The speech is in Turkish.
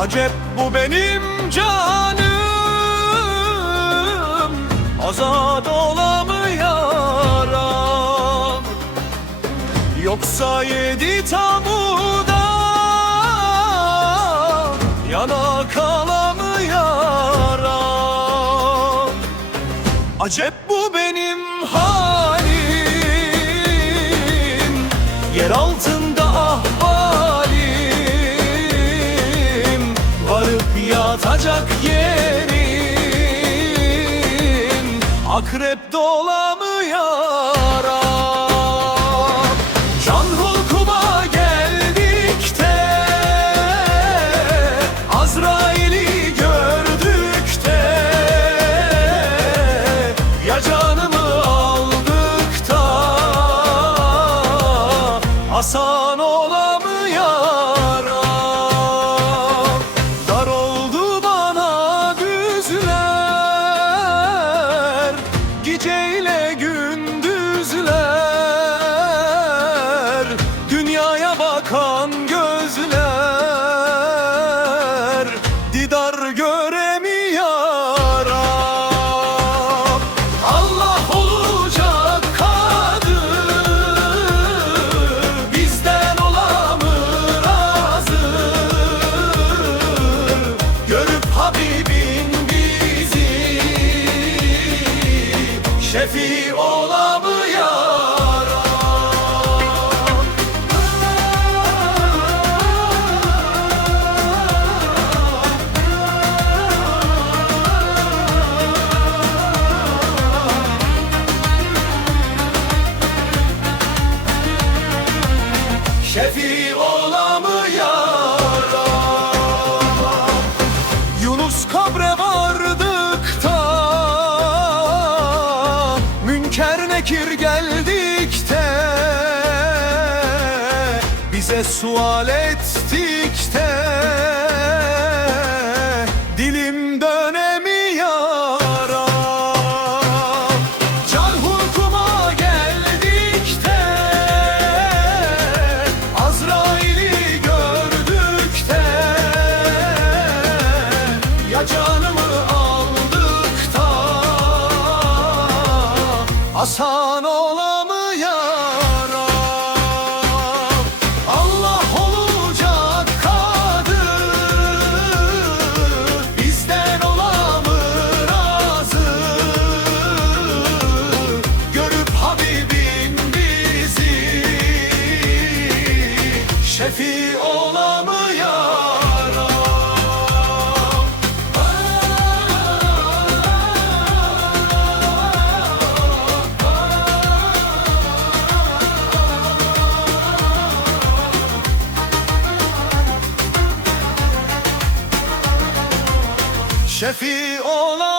Acep bu benim canım. Azad olamıyorum Yoksa yedi tamuda Yana kalamıyorum Acep bu benim yatacak yerim Akrep dolamıyorum Can hulkuma geldikte Azrail'i gördükte Ya canımı Asan olamıyorum Dünyaya bakan gözler Didar göremiyorum Allah olacak kadı Bizden ola mı razı. Görüp Habibin bizi Şefi olamıyorum Şefi olamıyorum Yunus kabre vardıkta Münker nekir geldikte Bize sual ettikte Dilim Asan olamıyorum Allah olacak kadı Bizden ola mı razı. Görüp Habibin bizi. Şefi olamıyorum Şefi olamıyorum